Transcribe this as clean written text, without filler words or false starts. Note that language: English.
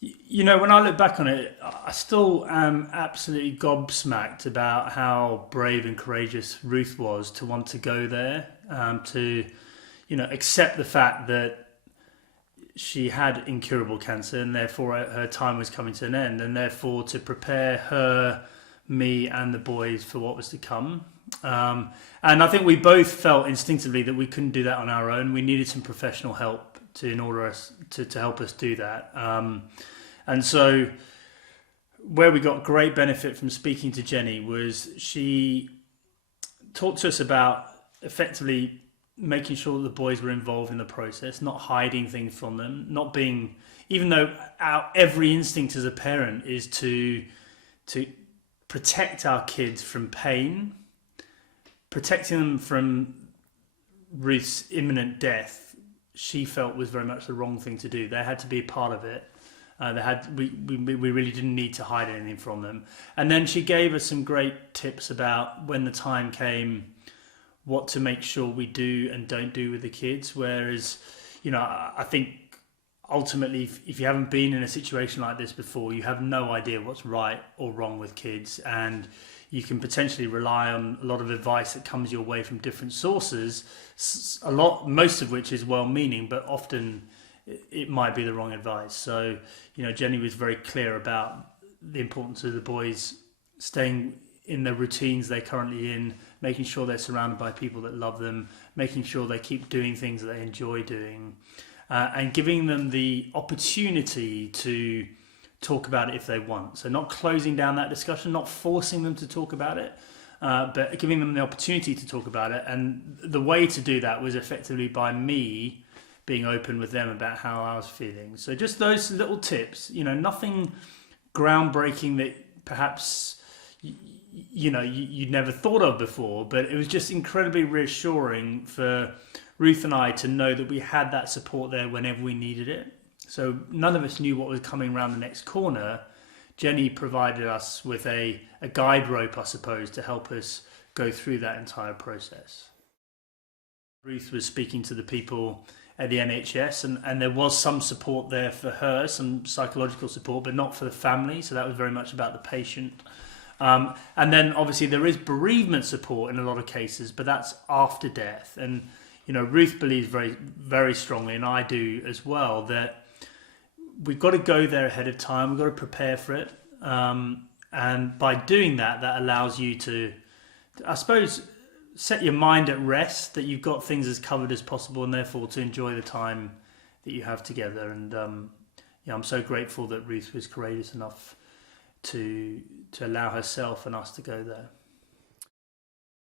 You know, when I look back on it, I still am absolutely gobsmacked about how brave and courageous Ruth was to want to go there, to, accept the fact that she had incurable cancer and therefore her time was coming to an end, and therefore to prepare her, me, and the boys for what was to come. And I think we both felt instinctively that we couldn't do that on our own. We needed some professional help in order to help us do that. And so, where we got great benefit from speaking to Jenny was she talked to us about effectively making sure that the boys were involved in the process, not hiding things from them, not being, even though our every instinct as a parent is to protect our kids from pain, protecting them from Ruth's imminent death, she felt was very much the wrong thing to do. They had to be a part of it. We really didn't need to hide anything from them. And then she gave us some great tips about when the time came, what to make sure we do and don't do with the kids. Whereas, I think ultimately, if you haven't been in a situation like this before, you have no idea what's right or wrong with kids, and you can potentially rely on a lot of advice that comes your way from different sources. Most of which is well-meaning, but often it might be the wrong advice. So, Jenny was very clear about the importance of the boys staying in the routines they're currently in, making sure they're surrounded by people that love them, making sure they keep doing things that they enjoy doing, and giving them the opportunity to talk about it if they want. So not closing down that discussion, not forcing them to talk about it, but giving them the opportunity to talk about it. And the way to do that was effectively by me being open with them about how I was feeling. So just those little tips, nothing groundbreaking that perhaps you'd never thought of before, but it was just incredibly reassuring for Ruth and I to know that we had that support there whenever we needed it. So none of us knew what was coming around the next corner. Jenny provided us with a guide rope, I suppose, to help us go through that entire process. Ruth was speaking to the people at the NHS, and there was some support there for her, some psychological support, but not for the family. So that was very much about the patient. And then obviously there is bereavement support in a lot of cases, but that's after death. And, Ruth believes very, very strongly, and I do as well, that we've got to go there ahead of time. We've got to prepare for it. And by doing that, that allows you to, I suppose, set your mind at rest that you've got things as covered as possible, and therefore to enjoy the time that you have together. And I'm so grateful that Ruth was courageous enough to allow herself and us to go there.